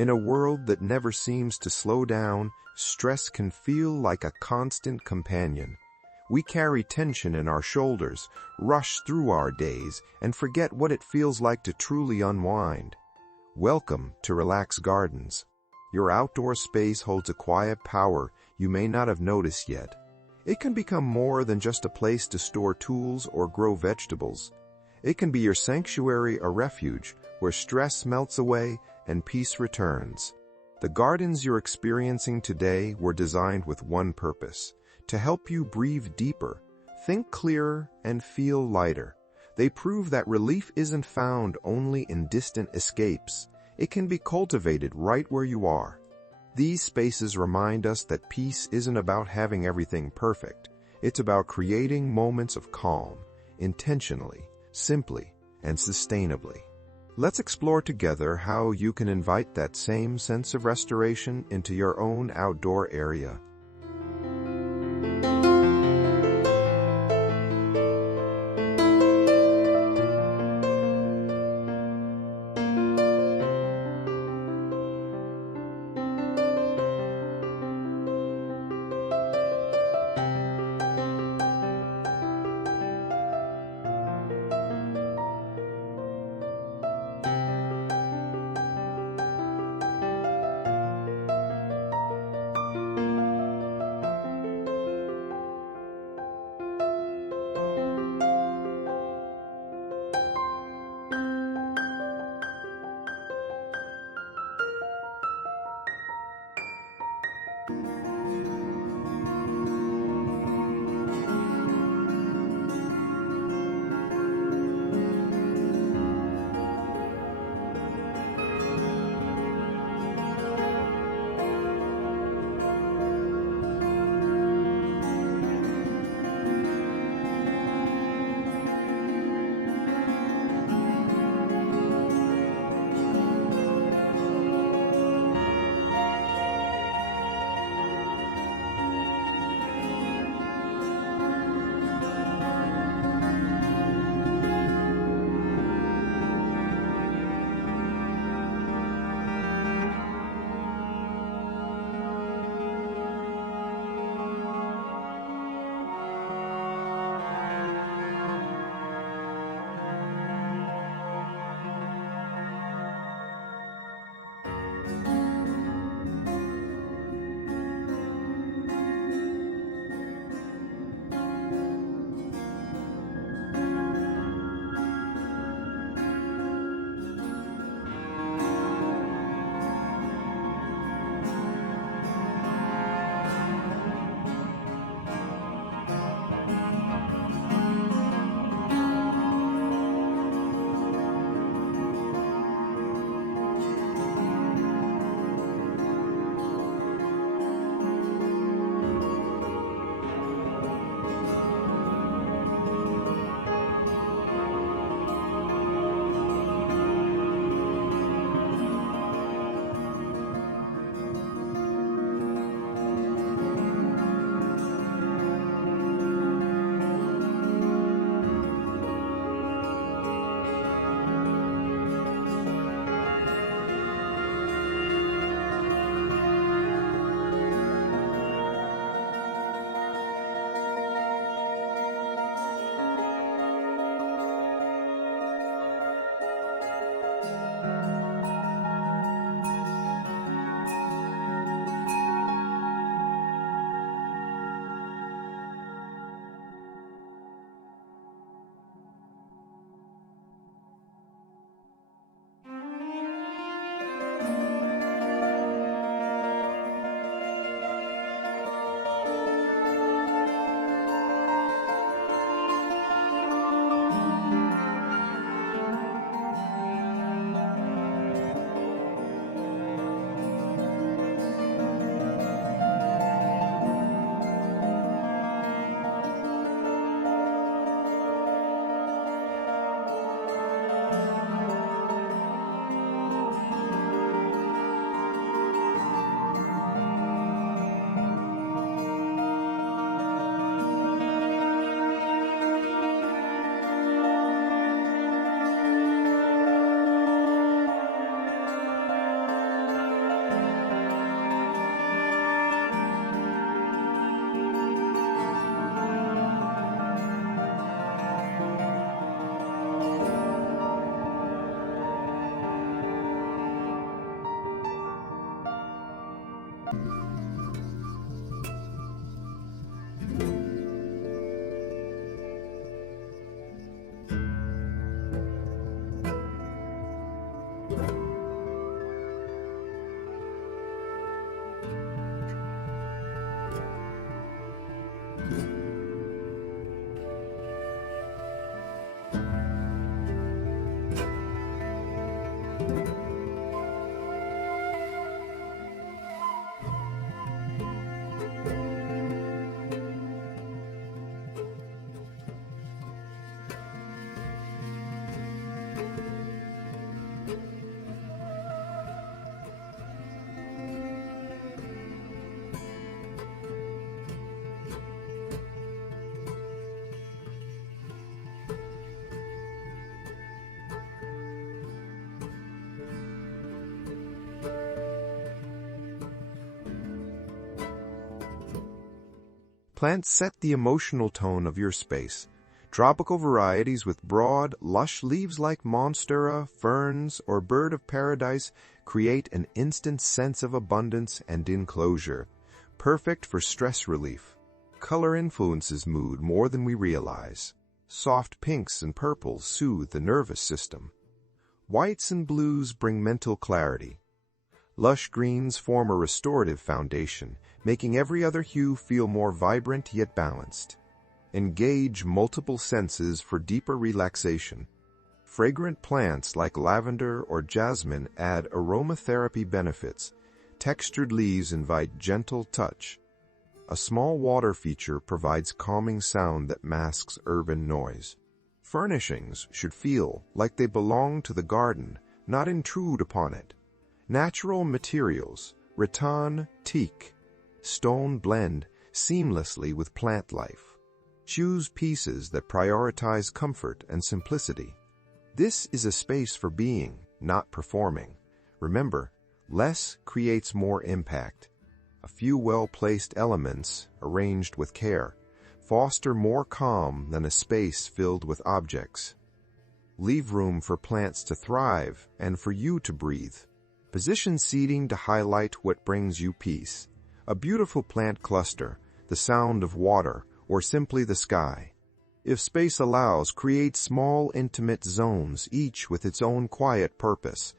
In a world that never seems to slow down, stress can feel like a constant companion. We carry tension in our shoulders, rush through our days, and forget what it feels like to truly unwind. Welcome to Relax Gardens. Your outdoor space holds a quiet power you may not have noticed yet. It can become more than just a place to store tools or grow vegetables. It can be your sanctuary, a refuge where stress melts away and peace returns. The gardens you're experiencing today were designed with one purpose: to help you breathe deeper, think clearer, and feel lighter. They prove that relief isn't found only in distant escapes. It can be cultivated right where you are. These spaces remind us that peace isn't about having everything perfect. It's about creating moments of calm, intentionally, simply, and sustainably. Let's explore together how you can invite that same sense of restoration into your own outdoor area. Plants set the emotional tone of your space. Tropical varieties with broad, lush leaves like monstera, ferns, or bird of paradise create an instant sense of abundance and enclosure, perfect for stress relief. Color influences mood more than we realize. Soft pinks and purples soothe the nervous system. Whites and blues bring mental clarity. Lush greens form a restorative foundation, making every other hue feel more vibrant yet balanced. Engage multiple senses for deeper relaxation. Fragrant plants like lavender or jasmine add aromatherapy benefits. Textured leaves invite gentle touch. A small water feature provides calming sound that masks urban noise. Furnishings should feel like they belong to the garden, not intrude upon it. Natural materials, rattan, teak, stone blend seamlessly with plant life. Choose pieces that prioritize comfort and simplicity. This is a space for being, not performing. Remember, less creates more impact. A few well-placed elements, arranged with care, foster more calm than a space filled with objects. Leave room for plants to thrive and for you to breathe. Position seating to highlight what brings you peace. A beautiful plant cluster, the sound of water, or simply the sky. If space allows, create small, intimate zones, each with its own quiet purpose.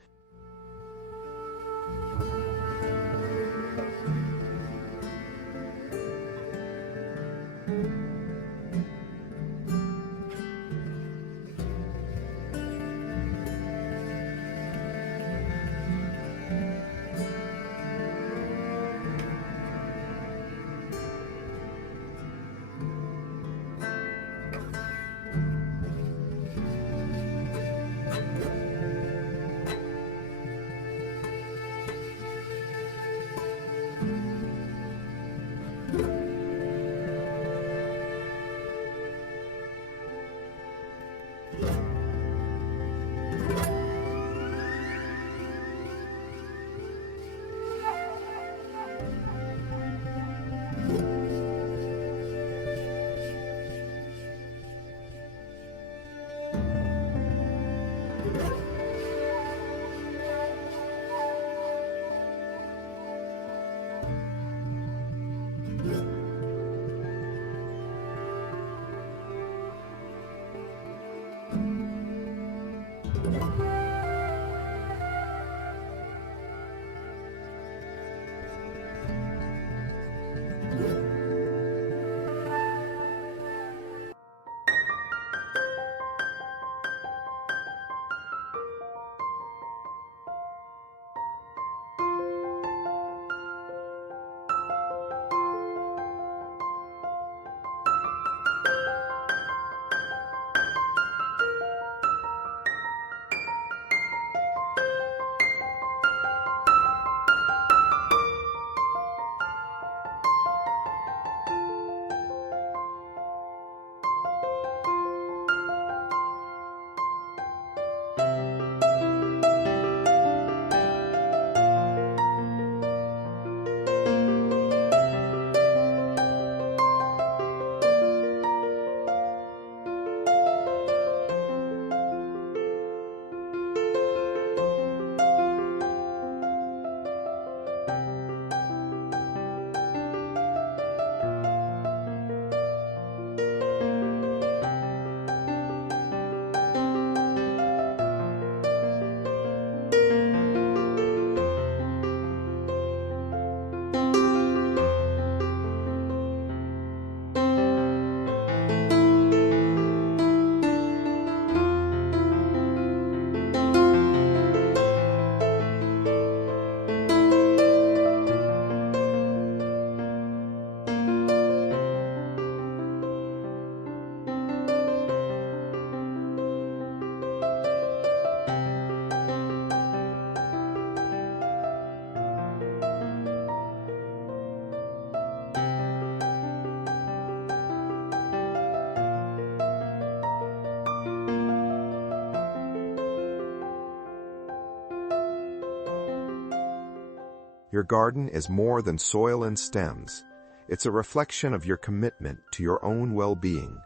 Your garden is more than soil and stems. It's a reflection of your commitment to your own well-being,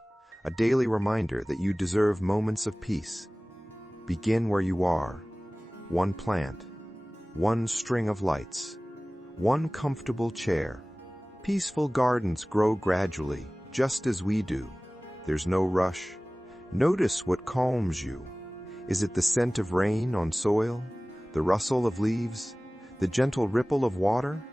a daily reminder that you deserve moments of peace. Begin where you are. One plant, one string of lights, one comfortable chair. Peaceful gardens grow gradually, just as we do. There's no rush. Notice what calms you. Is it the scent of rain on soil, the rustle of leaves, the gentle ripple of water?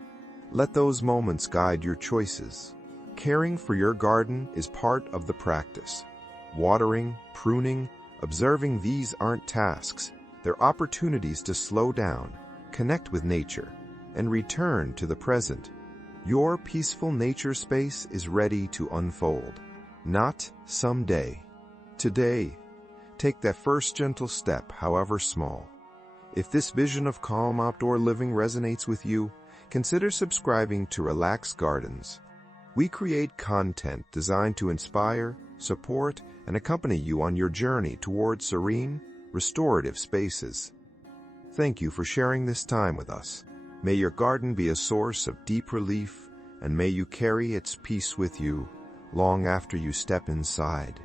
Let those moments guide your choices. Caring for your garden is part of the practice. Watering, pruning, observing, these aren't tasks. They're opportunities to slow down, connect with nature, and return to the present. Your peaceful nature space is ready to unfold. Not someday. Today. Take that first gentle step, however small. If this vision of calm outdoor living resonates with you, consider subscribing to Relax Gardens. We create content designed to inspire, support, and accompany you on your journey towards serene, restorative spaces. Thank you for sharing this time with us. May your garden be a source of deep relief, and may you carry its peace with you long after you step inside.